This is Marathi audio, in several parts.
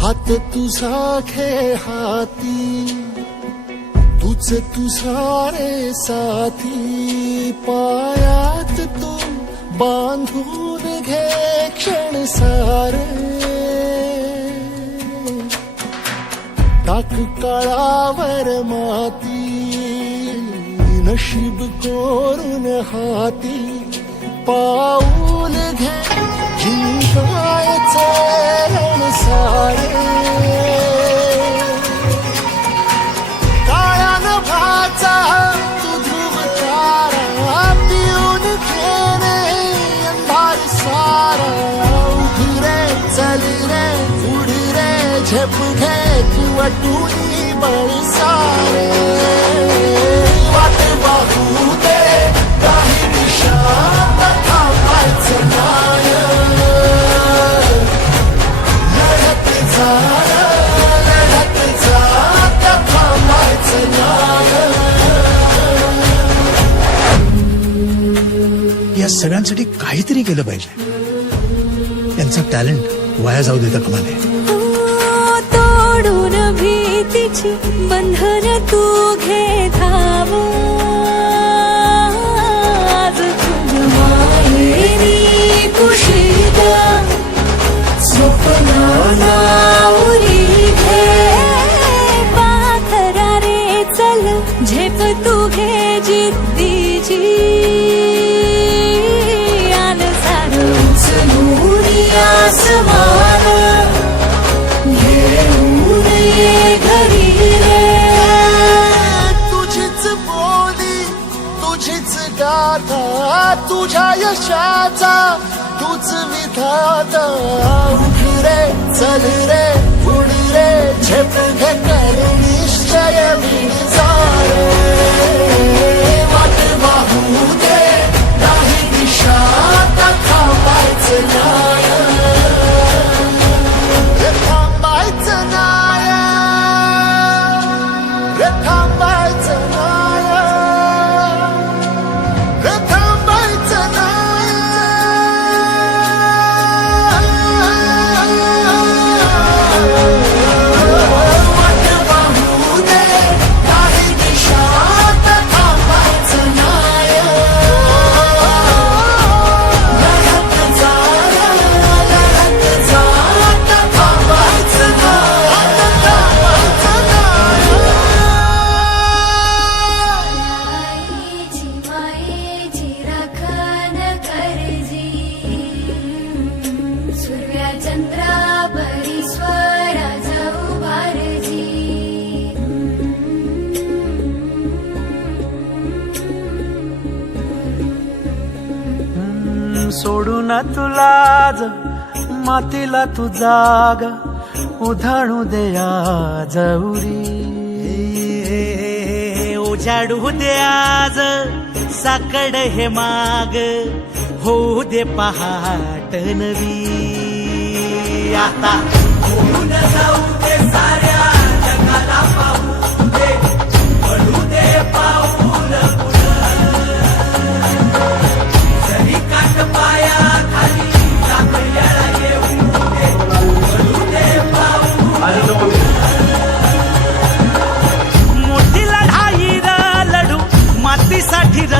हात तुझा घे हाती, तुझ तुझा रे साथी, पायात तू बांधून घे क्षण सारे, टाक काळावर माती, नशीब कोरून हाती, पाऊल घे जिंकायचे रण सारे, काळ्या नभाचा तू ध्रुव तारा, पिऊन घेणे अंधार सारा, उठ रे चल रे उड रे झेप घे तू वाटून बळ सारे, वाट पाहू दे काही दिशा थांबायचं नाही, लढत जा थांबायचं नाही. या सगळ्यांसाठी काहीतरी केलं पाहिजे. यांचं टॅलेंट वाया जाऊ देता कामा नये. तोडून भीतीची बंधन तू घे धाव, आज तुझ मायेनी कुशीत स्वप्नाला उरी घे, पाखरा रे चल झेप तू घे जिद्दीची, आन सारं उचलून आसमान घेऊन ये घरी रे, तुझीच बोली तुझीच गाथा, तुझ्या यशाचा तूच विधाता, उठ रे चल रे उड रे झेप घे कर निश्चय विचार, वाट पाहू दे नाही दिशा थांबायचं नाही, थांबायचं नाही, थांबायचं नाही, थांबायचं नाही. वाट पाहू दे काही दिशा थांबायचं नाही, लढत जा थांबायचं नाही, थांबायचं नाही. आईची मायेची राखण करजी, सूर्या चंद्रा परीश्वरा जाऊ बारजी, सोडून तुला मातीला तू जाग, उधाणू दे आज उरी, उजाडू दे आज साकड हे माग, होऊ दे पहाट नवी, आता होऊन जाऊ दे साऱ्या जगाला पाहू दे, पडू दे पाऊल जरी काट पाया खाली टाकल्याला येऊ दे, पडू दे पाऊल, मोठी लढाई र लढू मातीसाठी र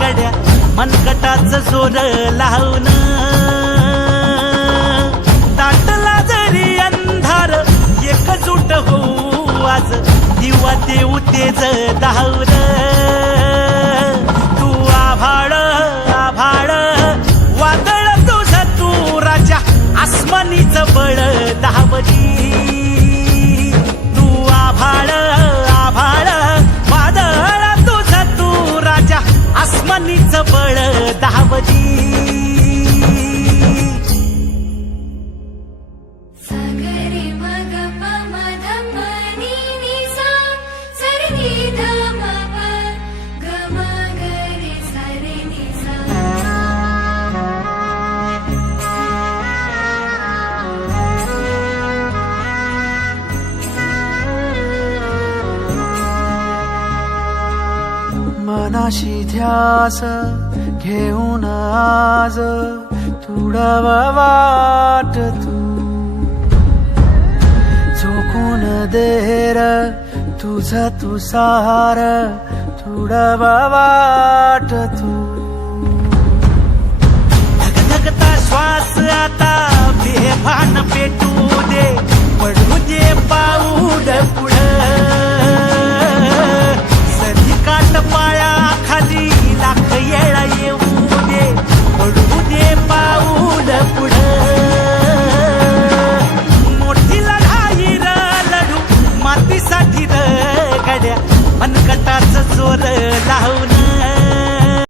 गड्या, मनगटाचं जोर लावून, दाटला जरी अंधार एकजूट होऊ आज, दिवा देऊ तेज दावर, तू आभाळ आभाळ वादळ तुझ तू राजा, आसमानीच बळ दावली, तू आभाळ आभाळ वादळ तुझ तू राजा, आसमानीच बळ दावली. सागरे मग पम धम नी नी सा, सर नी धम प ग म ग रे सा रे नी सा. मनाशी ध्यास घेऊन आज तुडवा वाट तू देर तुझा तू सार तुडवा वाट तू धगधगता श्वास आता बेभान पेटू दे पडू दे पाऊड पुढे